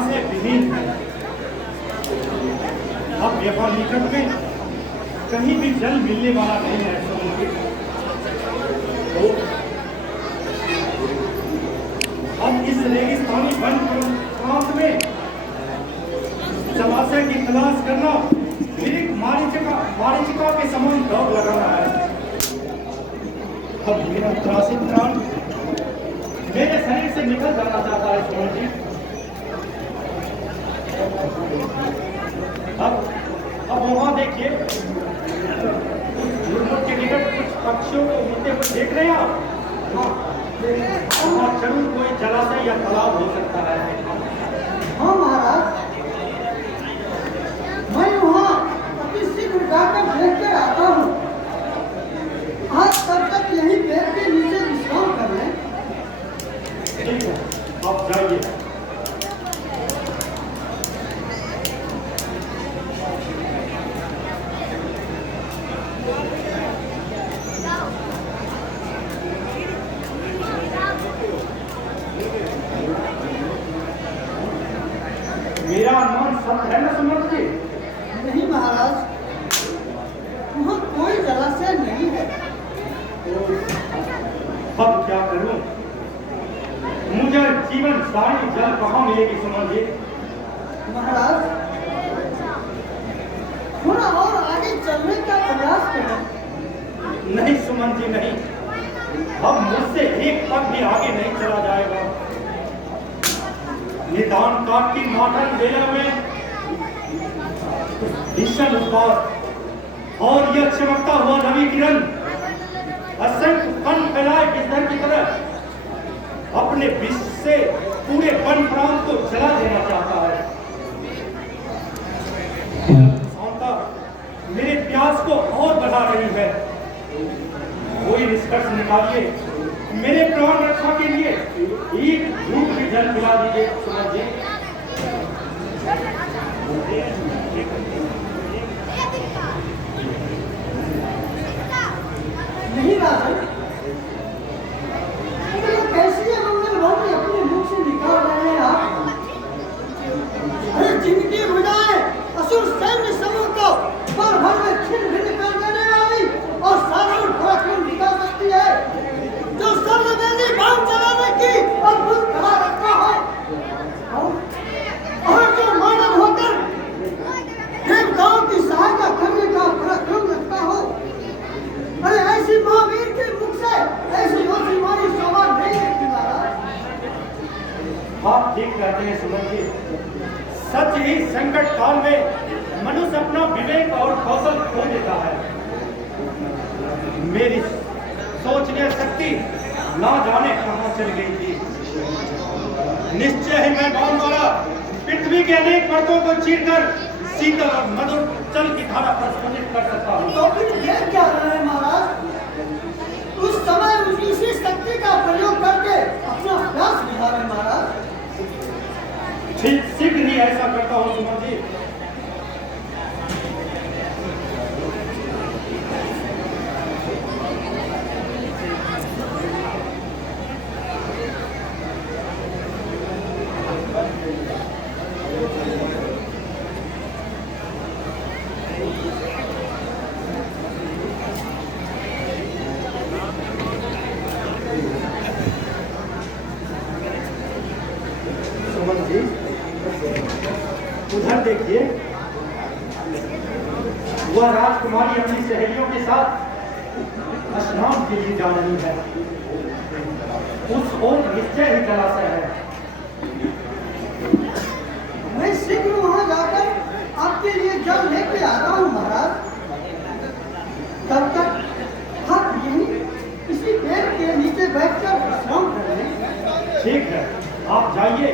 से विहीन है। अब यहाँ निकट में कहीं भी जल मिलने वाला नहीं है समुद्र तो अब इस रेगिस्तानी वन प्रांत में जलाशय की तलाश करना एक मारीचिका के समान दौड़ लगाना है। अब मेरा त्रासित प्राण मेरे शरीर से निकल जाना चाहता है सुमन जी। अब वहां देखिए के निकट कुछ पक्षियों को उड़ते हुए देख रहे हैं आप? वहां जरूर कोई जलाशय या तालाब हो सकता है। हाँ महाराज, मैं वहाँ अति शीघ्र जाकर देख कर आता हूँ। आज तब तक यही पेड़ के नीचे विश्राम कर लें। ठीक है, आप जाइए। मेरा अनुमान सत्य है ना सुमन जी? नहीं महाराज, वहाँ कोई जलाशय नहीं है। अब क्या करूं? मुझे जीवन सारी जल कहाँ मिलेगी सुमन जी? महाराज, थोड़ा और आगे चलने का प्रयास करें। नहीं सुमन जी नहीं, अब मुझसे एक पग भी आगे नहीं चला जाएगा। निदान काट की माठन बेला में भीषण उत्पात और यह चमकता हुआ नवी किरण असंख्य फन फैलाए बिस्तर की तरह अपने विष से पूरे वन प्रांत को जला देना चाहता है। शांता मेरे प्यास को और बढ़ा रही है। कोई निष्कर्ष निकालिए, मेरे प्राण रक्षा के लिए एक घूंट भी जल पिला दीजिए सुमन जी। नहीं राजन, कैसी अमंगल वाणी अपने मुख से निकाल रहे हैं आप? अरे जिनकी भुजाएं असुर सैन्य समूह को पल भर में छिन्न भिन्न कर देने वाली और साधारण पराक्रम दिखा सकती है, जो सर्ववेदी बाण चलाने की अद्भुत कला रखता है और जो मानव होकर देवताओं की सहायता करने का पराक्रम रखता हो। अरे ऐसी महावीर के मुख से ऐसी अभिमानी शोभा नहीं है महाराज। आप ठीक कहते हैं सुमन जी। सच ही संकट काल में मनुष्य अपना विवेक और कौशल खो देता है। मेरी सोचने शक्ति ना जाने कहां चल गई थी। निश्चय ही मैं बाण द्वारा पृथ्वी के अनेक पर्वतों को चीरकर शीतल और मधुर जल की धारा प्रस्फुटित कर सकता हूँ। तो फिर ये क्या कर रहे हैं महाराज? उस समय उसी शक्ति का प्रयोग करके अपना अभ्यास दिखा रहे हैं महाराज। शीघ्र ही ऐसा करता हूँ सुमन जी। सुमन जी उधर देखिए, वह राजकुमारी अपनी सहेलियों के साथ स्नान के लिए जा रही है। उस ओर निश्चय ही जलाशय है। मैं शीघ्र वहां जाकर आपके लिए जल लेके आता हूँ महाराज। तब तक आप यहीं इसी पेड़ के नीचे बैठकर विश्राम कर लें। ठीक है, आप जाइए,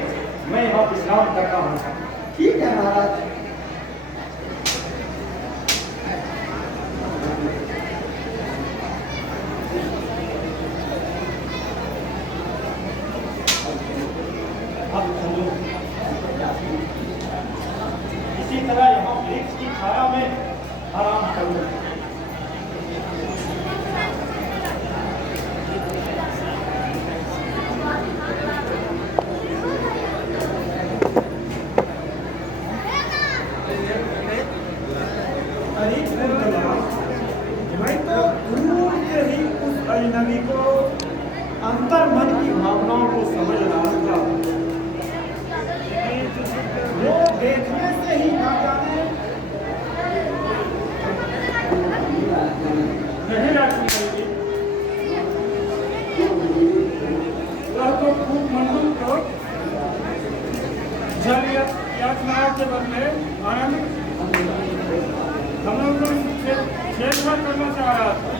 मैं यहाँ विश्राम करता हूँ। ठीक है महाराज। अब चलो। इसी तरह यहाँ वृक्ष की छाया में आराम करूँ। अरे कुंतला, मैं तो दूर से ही उस अजनबी को अंतर मन की भावनाओं को समझ रहा था। वो देखने से ही ना जाने नहीं राखी जाएगी। वह तो खूब मंडूक तो जल याचनाओं के बदले आनंद हम लोग को छेड़छाड़ करना चाह रहा था।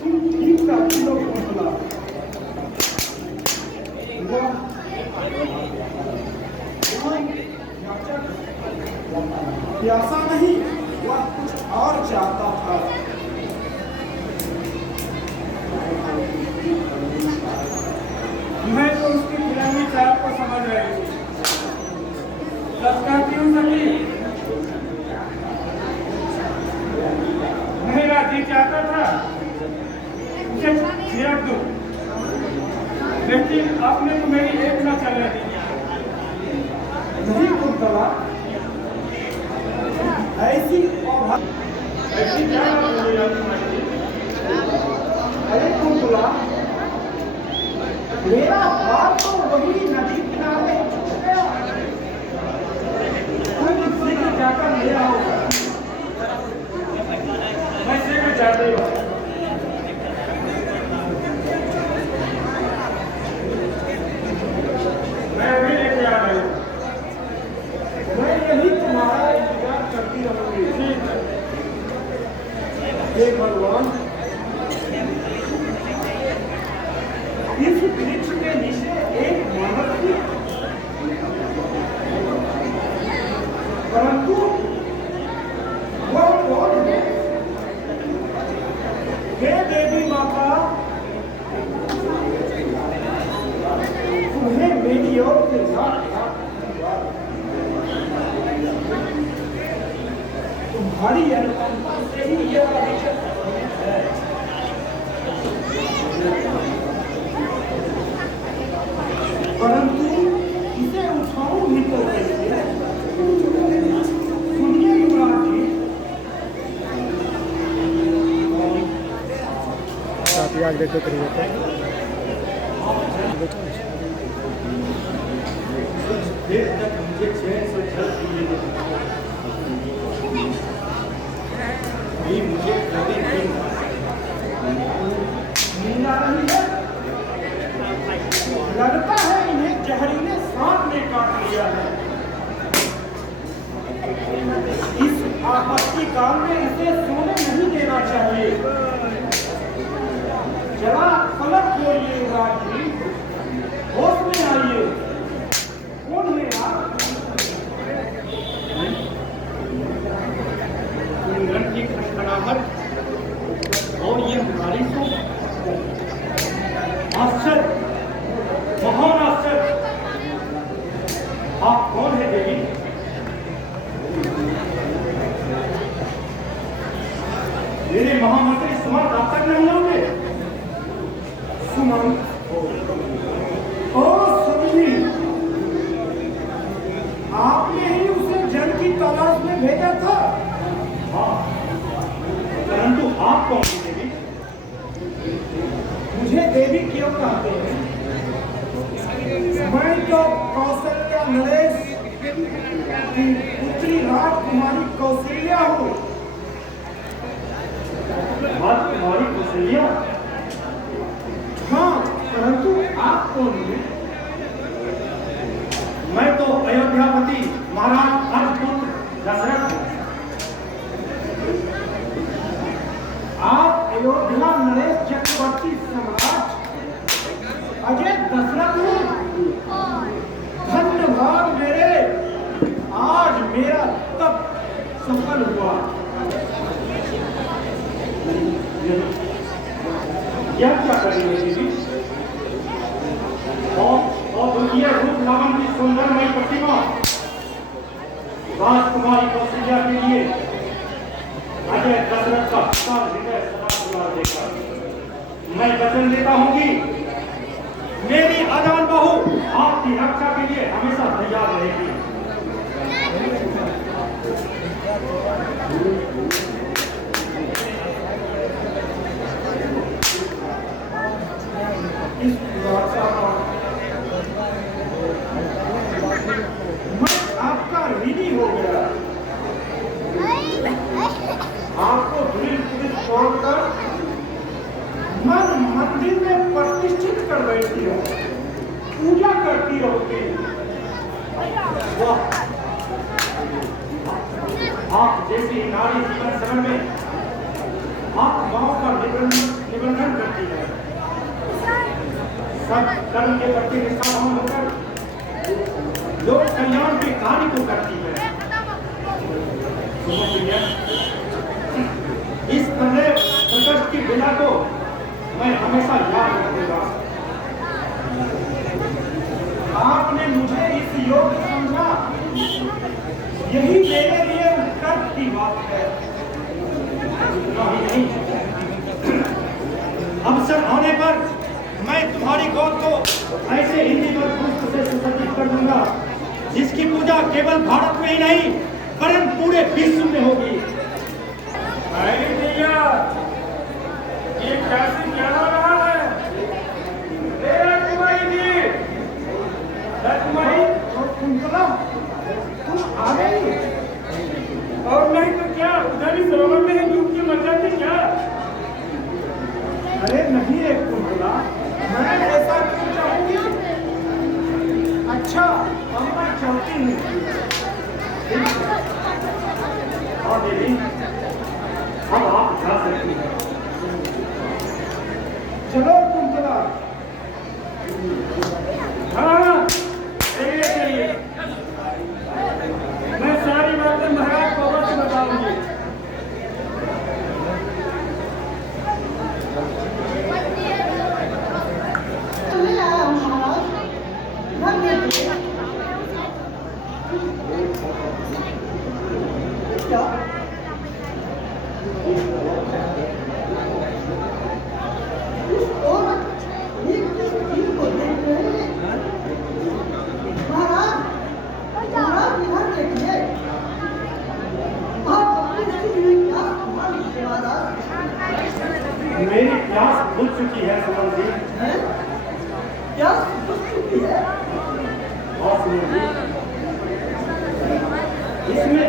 तुम ठीक था कुंतला। प्यासा नहीं, वह कुछ और चाहता था। मैं तो उसकी पुरानी चाल को समझ रही हूँ। लगता क्यों सकी मेरा जी चाहता था उसे छिड़क दूं, लेकिन आपने तो मेरी एक न चलने दी। नहीं कुंतला, ऐसी ऐसी क्या बात हो रही है? अरे कुंतला, मेरा बाल तो वही नदी किनारे छूट गया। तुम शीघ्र जाकर ले आओ। मैं शीघ्र जाते हूँ। मैं अभी लेके आ रही हूँ। मैं यही तुम्हारा इंतजार करती रहूंगी। ठीक है। हे भगवान, इस वृक्ष के नीचे एक मानव थी, परंतु वह कौन है? हे देवी माता, तुम्हें मेरी ओर से तुम्हारी अनुकंपा से ही यह अभिषेक है। परंतु इसे उठाऊं भी तो कैसे? सुनिए युवराज जी, साथ आग देखो करिए देर तक मुझे चैन से जल पीने दो। अभी मुझे कभी नहीं नींद आ रही है। लगता है इन्हें जहरीले सांप ने काट लिया है। इस आपत्ति काल में इसे सोने नहीं देना चाहिए। जरा पलक खोलिए युवराज जी, होश में आइए। कौन है आप? उंगलन की खड़खड़ाहट और ये बारिशों आश्चर्य, महान आश्चर्य। आप कौन है देवी? मेरे महामंत्री सुमंत आप तक नहीं होंगे? सुमंत, ओ समझी, आपने ही उसे जल की तलाश में भेजा था। हाँ, परंतु आप कौन है देवी? मुझे देवी क्यों कहते हैं? मैं तो कौशल्या नरेश की पुत्री राजकुमारी कौशल्या हूँ। राजकुमारी कौशल्या? हाँ, परंतु आप कौन हैं? मैं तो अयोध्यापति महाराज राजपुत्र दशरथ हूँ। आप अयोध्या नरेश चक्रवर्ती सम्राट अजय दशरथ हैं। धन्यवाद मेरे, आज मेरा तप सफल हुआ। यह क्या कर रही है दीदी? और दुनिया रूप वृंदावन की सुंदरमय प्रतिमा राजकुमारी कौशल्या के लिए अजय दशरथ का विशाल हृदय सदा खुला देकर मैं वचन देता हूं कि मेरी अजान बहू आपकी रक्षा के लिए हमेशा तैयार रहेगी। इस वार्ता का मैं आपका ऋणी हो गया। आपको दृढ़ पुरुष छोड़कर मन मंदिर में प्रतिष्ठित कर बैठी हो, पूजा करती रहोगी। वाह, आप जैसी नारी जीवन समय में आत्माओं का निबंधन करती है, सब कर्म के प्रति निष्ठावान होकर लोक कल्याण के कार्य को करती है। इस तरह प्रकृति की विधा को मैं हमेशा याद रखूंगा। आपने मुझे इस योग्य समझा, यही मेरे लिए उत्कर्ष की बात है। नहीं, अवसर आने पर मैं तुम्हारी गोद को ऐसे हिंदी पुष्प से सुसज्जित कर दूंगा जिसकी पूजा केवल भारत में ही नहीं वरन पूरे विश्व में होगी। अरे भैया, ये कैसे क्या हो रहा है? राजकुमारी जी, राजकुमारी, कुंतला, तुम आ गई? और नहीं तो क्या उधर ही सरोवर में ही डूब के मर जाती क्या? अरे नहीं रे कुंतला, मैं ऐसा क्यों चाहूंगी? अच्छा, अब मैं चाहती हूँ। और देवी, अब आप जा सकती हैं। चलो कुंतला। हाँ, चलिए। मैं सारी बातें महाराज को अवश्य बताऊंगी। मैं आया हूँ महाराज, घर में थे। क्या? उस औरत ये किस चीज को देख रहे हैं? महाराज, महाराज इधर देखिए। आप अपनी स्त्री में क्या संभाल लीजिए महाराज? मेरी प्यास बुझ चुकी है सुमन जी। हैं? क्या बुझ चुकी है? और सुमन जी, इसमें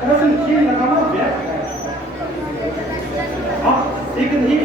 प्रश्न चिन्ह लगाना व्यर्थ है। आप शीघ्र ही